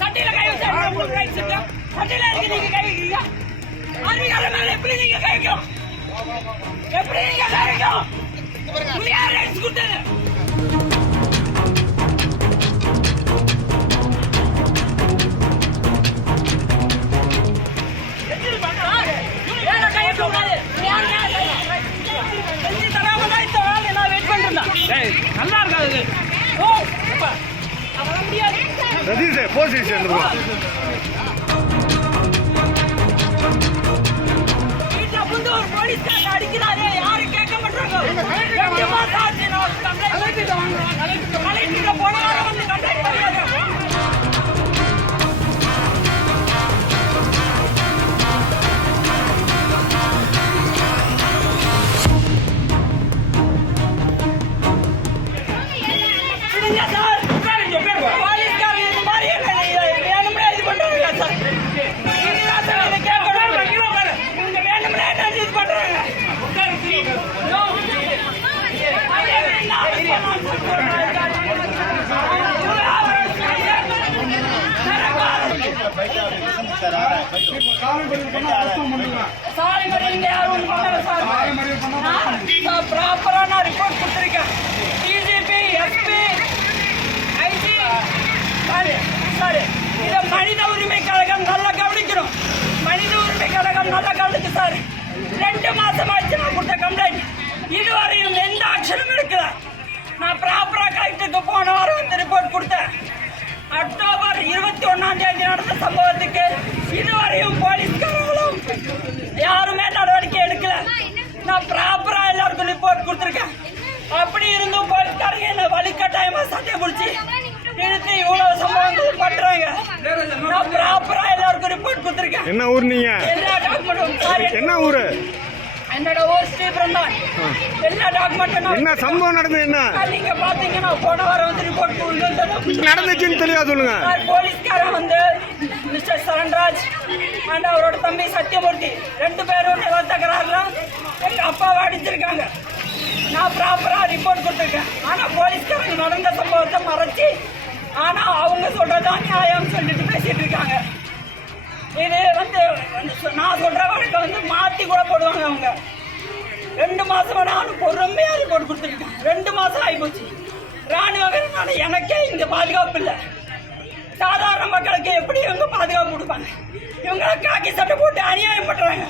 சட்டையில கை வச்சா உங்களுக்கு ரைட் சிஸ்டம். சட்டையில இருக்கு நீங்க கை வைக்கிறீங்க. ஆர்மிகார மேல எப்படி நீங்க கை வைக்கலாம்? எப்படி நீங்க கை வைக்கலாம்? உங்களுக்கு யார் ரைட்ஸ் கொடுத்தது? நல்லா இருக்காது. வீட்டுல புந்து ஒரு போலீஸ்கார அடிக்கிறாரு, யாரும் கேட்க மாட்டாங்க. போன வாரம் வந்து கம்ப்ளைண்ட் பண்ணாங்க. ப்ராப்பரான ரிப்போர்ட் கொடுத்திருக்கேன். டிஜிபி, எஸ்பி, ஐஜி சார், இதை மனித உரிமை கழகம் நல்லா கவனிக்கணும். மனித உரிமை கழகம் நல்லா கவனிச்சு சார். 2 மாசமாச்சு நான் கொடுத்த கம்ப்ளைண்ட், இதுவரையும் எந்த ஆக்ஷனும் எடுக்கல. நான் ப்ராப்பரா கலெக்டருக்கு போன வாரம் வந்து ரிப்போர்ட் கொடுத்தேன். அக்டோபர் 21ஆம் தேதி நடந்த சம்பவத்துக்கு இதுவரையும் போலீஸ்காரங்களும் யாருமே நடவடிக்கை எடுக்கல. நான் ப்ராப்பரா எல்லாருக்கும் ரிப்போர்ட் கொடுத்திருக்கேன். அப்படி இருந்தும் போலீஸ்காரங்க என்ன வழிகட்டாயமா சட்டை பிடிச்சி இழுத்து இவ்வளவு சம்பவங்கள் பண்றாங்க. நான் ப்ராப்பரா எல்லாருக்கும் ரிப்போர்ட் கொடுத்திருக்கேன். என்ன ஊர் நீங்க? எல்லா டாக்குமெண்ட்டும். என்ன ஊரு? என்னோட ஊர் ஸ்ரீபுரம் தான். எல்லா டாக்குமெண்ட்டும். என்ன சம்பவம் நடந்தது? என்ன நீங்க பாத்தீங்கன்னா போன வாரம் வந்து ரிப்போர்ட் நடந்துச்சுன்னு தெளிவா சொல்லுங்க. போலீஸ்காரன் வந்து மிஸ்டர் சரண்ராஜ் அண்ட் அவரோட தம்பி சத்யமூர்த்தி 2 பேரும் தகராறுல எங்க அப்பாவை அடிச்சிருக்காங்க. நான் ப்ராப்பரா ரிப்போர்ட் கொடுத்துருக்கேன். ஆனா போலீஸ்காரங்க நடந்த சம்பவத்தை மறைச்சி ஆனா அவங்க சொல்றதான் நியாயம் சொல்லிட்டு பேசிட்டு இருக்காங்க. இது வந்து நான் சொல்ற வழக்க வந்து மாத்தி கூட போடுவாங்க. அவங்க 2 மாசமா நானும் பொறுமையா ரிப்போர்ட் கொடுத்துருக்கேன். 2 மாசம் ஆகிப்போச்சு. ராணுவ வீரனால எனக்கே இங்க பாதுகாப்பு இல்லை. சாதாரண மக்களுக்கு எப்படி இவங்க பாதுகாப்பு கொடுப்பாங்க? இவங்களை காக்கி சட்டை போட்டு அநியாயம் பண்றாங்க.